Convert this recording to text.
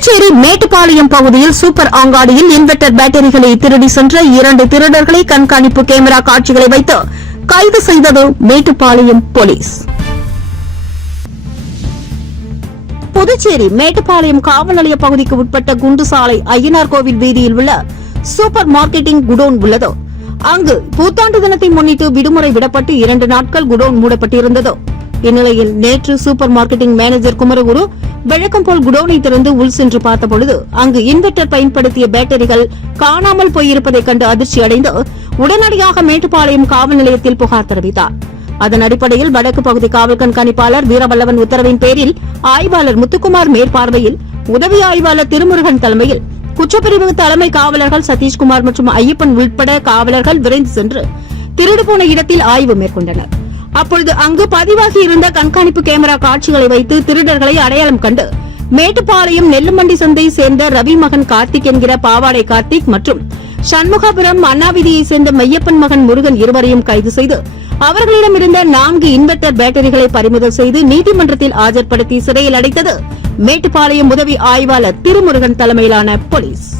புதுச்சேரி மேட்டுப்பாளையம் பகுதியில் super ஆங்காடியில் inverter பேட்டரிகளை திருடி சென்ற இரண்டு திருடர்களை கண்காணிப்பு கேமரா காட்சிகளை வைத்து கைது செய்தது மேட்டுப்பாளையம் போலீஸ். புதுச்சேரி மேட்டுப்பாளையம் காவல் நிலைய பகுதிக்கு உட்பட்ட குண்டு சாலை ஐயனார் கோவில் வீதியில் உள்ள சூப்பர் மார்க்கெட்டிங் குடோன் உள்ளது. அங்கு புத்தாண்டு தினத்தை முன்னிட்டு விடுமுறை விடப்பட்டு இரண்டு நாட்கள் குடோன் மூடப்பட்டிருந்தது. இந்நிலையில் நேற்று சூப்பர் மார்க்கெட்டிங் மேனேஜர் குமரகுரு வழக்கம் போல் குடோனை திறந்து உள் சென்று பார்த்தபொழுது அங்கு இன்வெர்டர் பயன்படுத்திய பேட்டரிகள் காணாமல் போயிருப்பதைக் கண்டு அதிர்ச்சி அடைந்து உடனடியாக மேட்டுப்பாளையம் காவல் நிலையத்தில் புகார் தெரிவித்தார். அதன் அடிப்படையில் வடக்கு பகுதி காவல் கண்காணிப்பாளர் வீரவல்லவன் உத்தரவின் பேரில் ஆய்வாளர் முத்துக்குமார் மேற்பார்வையில் உதவி ஆய்வாளர் திருமுருகன் தலைமையில் குற்றப்பிரிவு தலைமை காவலர்கள் சதீஷ்குமார் மற்றும் ஐயப்பன் உள்பட காவலர்கள் விரைந்து சென்று திருடு போன இடத்தில் ஆய்வு மேற்கொண்டனர். அப்பொழுது அங்கு பதிவாகி இருந்த கண்காணிப்பு கேமரா காட்சிகளை வைத்து திருடர்களை அடையாளம் கண்டு மேட்டுப்பாளையம் நெல்லுமண்டி சந்தை சேர்ந்த ரவி மகன் கார்த்திக் என்கிற பாவாடை கார்த்திக் மற்றும் சண்முகாபுரம் அண்ணாவிதியை சேர்ந்த மையப்பன் மகன் முருகன் இருவரையும் கைது செய்து அவர்களிடம் இருந்த நான்கு இன்வெர்டர் பேட்டரிகளை பறிமுதல் செய்து நீதிமன்றத்தில் ஆஜர்படுத்தி சிறையில் அடைத்தது. மேட்டுப்பாளையம் உதவி ஆய்வாளர் திருமுருகன் தலைமையிலான போலீஸ்.